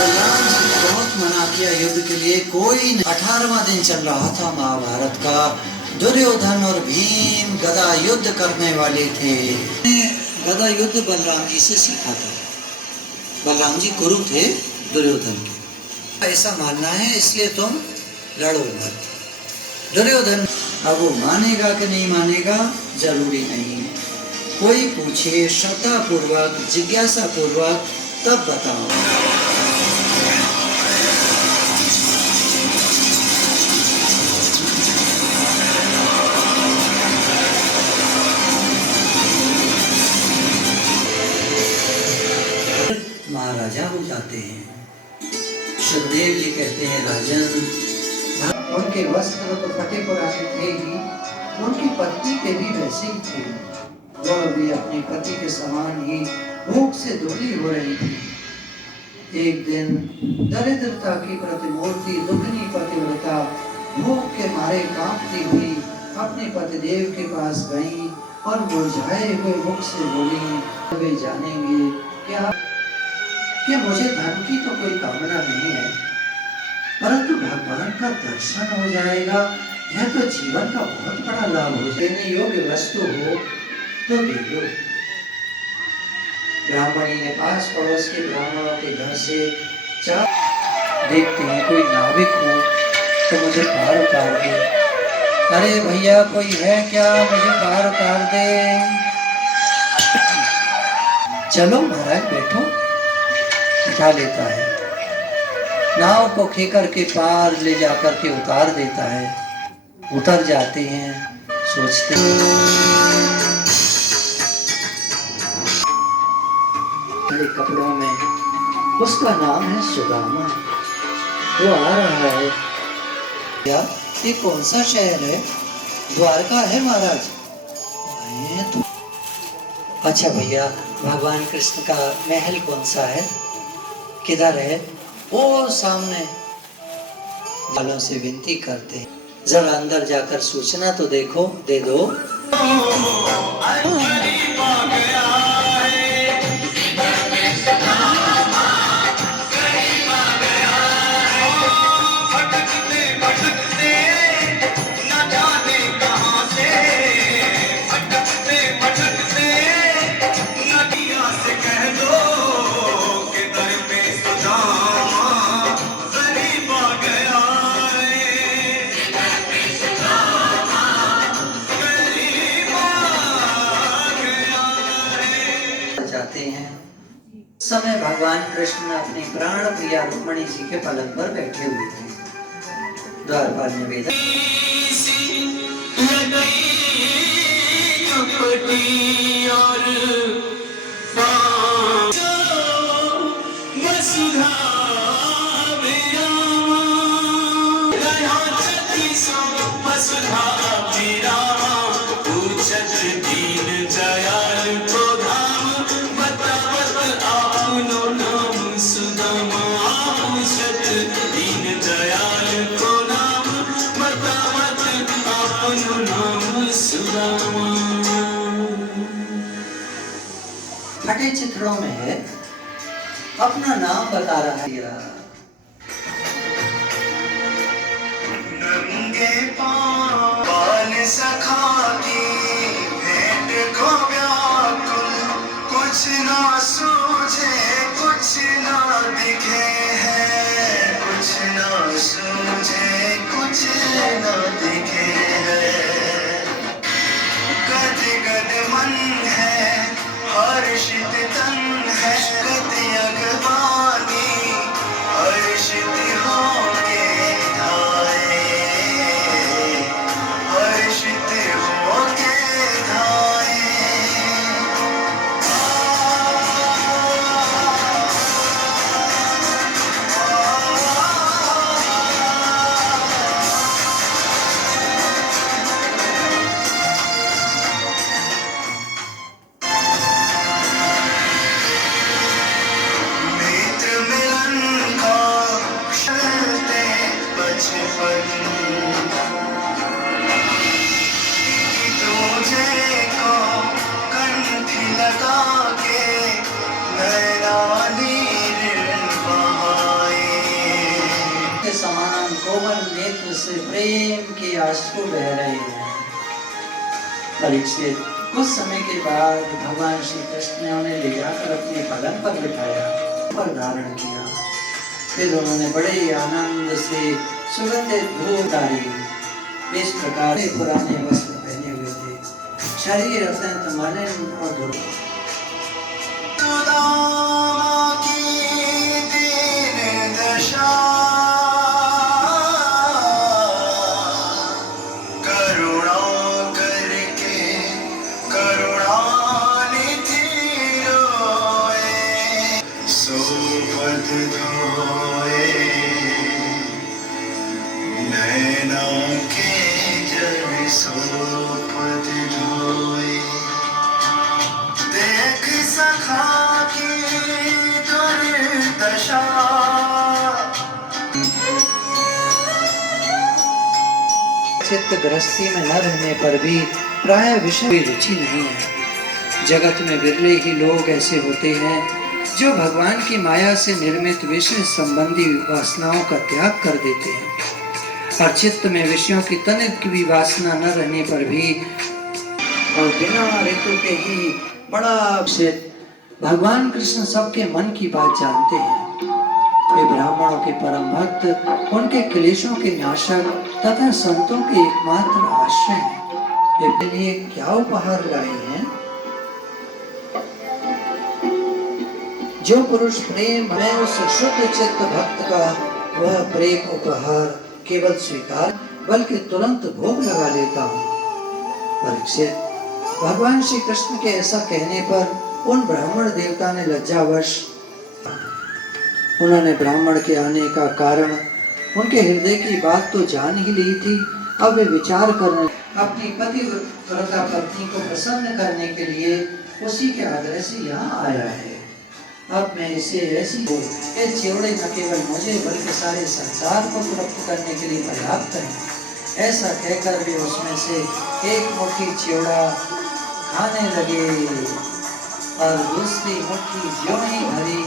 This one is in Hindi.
बलराम जी ने बहुत मना किया युद्ध के लिए, कोई 18वां दिन चल रहा था महाभारत का। दुर्योधन और भीम गदा युद्ध करने वाले थे। गदा युद्ध बलराम जी से सीखा था। बलराम जी गुरु थे दुर्योधन के। ऐसा मानना है इसलिए तुम लड़ो मत। दुर्योधन अब वो मानेगा कि नहीं मानेगा जरूरी नहीं है। कोई पूछे श्रद्धा पूर्वक जिज्ञासा पूर्वक तब बताओ। महाराजा हो जाते हैं। सुखदेव जी कहते हैं राजन, उनके वस्त्र तो फटे पुराने थे ही, उनकी पत्नी के भी वैसे ही थे। वह भी अपने पति के समान ही भूख से दुबली हो रही थी। एक दिन दरिद्रता की प्रतिमूर्ति दुखनी पतिव्रता भूख के मारे कांपती हुई अपने पतिदेव के पास गई और मुरझाए हुए मुख से बोली, वे जानेंगे क्या कि मुझे धन की तो कोई कामना नहीं है, परंतु भगवान का दर्शन हो जाएगा, यह तो जीवन का बहुत बड़ा लाभ हो। देने योग्य वस्तु हो तो दे दो। ब्राह्मणी ने पास पड़ोस के ब्राह्मणों के घर से देखते हैं कोई नाविक हो तो मुझे पार उतार दे। अरे भैया कोई है क्या, मुझे पार उतार दे। चलो महाराज बैठो, उठा लेता है, नाव को खेकर के पार ले जाकर के उतार देता है। उतर जाते हैं, सोचते हैं कपड़ों में, उसका नाम है सुदामा। वो आ रहा है। क्या ये कौन सा शहर है? द्वारका है महाराज। तो अच्छा भैया, भगवान कृष्ण का महल कौन सा है, किधर है? वो सामने। वालों से विनती करते हैं, जरा अंदर जाकर सूचना तो देखो, दे दो। समय भगवान कृष्ण अपनी प्राण प्रिया रुक्मणी जी के पलंग पर बैठे हुए थे। द्वारपाल निवेदन, फटे चित्रों में है, अपना नाम बता रहा है। नंगे पाल सखा की भेंट को व्याकुल, कुछ ना सूझे कुछ ना दिखे है, कुछ ना सूझे कुछ ना दिखे है। गद गद मन है हर्षित तन है, गति अगवानी हर्षित होके धाए, हर्षित होके धाए। प्रेम के आंसू बह रहे हैं। परीक्षित, कुछ समय के बाद भगवान श्री कृष्ण ने उन्हें ले जाकर अपने पलंग पर बिठाया, पर धारण किया। फिर उन्होंने बड़े ही आनंद से सुगंधित धूप डाली। इस प्रकार से पुराने वस्त्र पहने हुए थे, शरीर अत्यंत मलिन और दुर्बल। चित्त गृहस्थी में न रहने पर भी प्राय विषय रुचि नहीं है। जगत में विरले ही लोग ऐसे होते हैं जो भगवान की माया से निर्मित विषय संबंधी वासनाओं का त्याग कर देते हैं। और चित्त में विषयों की तनिक की भी वासना न रहने पर भी और बिना ऋतु के ही बड़ा भगवान कृष्ण सबके मन की बात जानते हैं। वे ब्राह्मणों के परम भक्त, उनके क्लेशों के नाशक तथा संतों के एकमात्र आश्रय हैं। वे लिए क्या उपहार लाए हैं? जो पुरुष प्रेम में उस शुद्ध चित्त भक्त का वह प्रेम उपहार केवल स्वीकार बल्कि तुरंत भोग लगा लेता हूँ। परीक्षित, भगवान श्री कृष्ण के ऐसा कहने पर उन ब्राह्मण देवता ने लज्जावश, उन्होंने ब्राह्मण के आने का कारण, उनके हृदय की बात तो जान ही ली थी। अब वे विचार करने अपनी पतिव्रता पत्नी को प्रसन्न करने के लिए उसी के आग्रह से यहाँ आया है। अब मैं इसे ऐसी ये चिवड़े न केवल मुझे बल्कि सारे संसार को प्राप्त करने के लिए पर्याप्त है। ऐसा कहकर वे उसमें से एक मुट्ठी चिवड़ा खाने लगे और दूसरी मुट्ठी ज्यों ही भरी।